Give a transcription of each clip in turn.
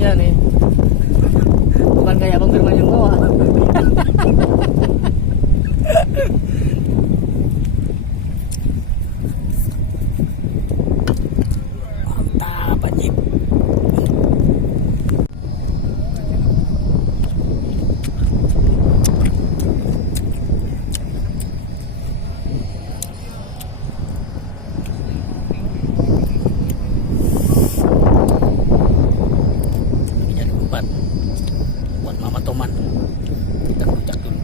mancingnya nih. Bukan kayak Bang Firman yang bawa. Mantap anjing. Buat mama Toman, kita kerujak dulu.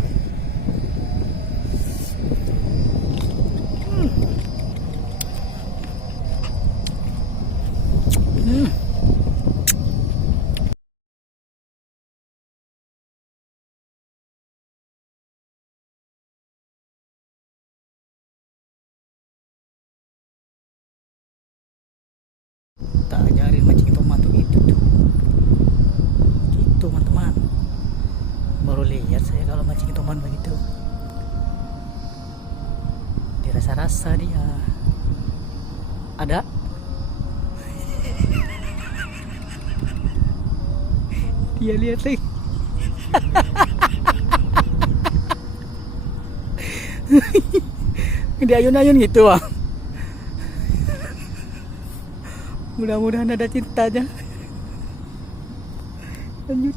Tak ajarin mancing toman tuh gitu tuh. Gitu teman-teman. Baru lihat saya kalau mancing toman begitu. Dirasa-rasa dia. Ada? Dia lihat lagi. Dia ayun-ayun gitu bang. Mudah-mudahan ada cintanya. Lanjut.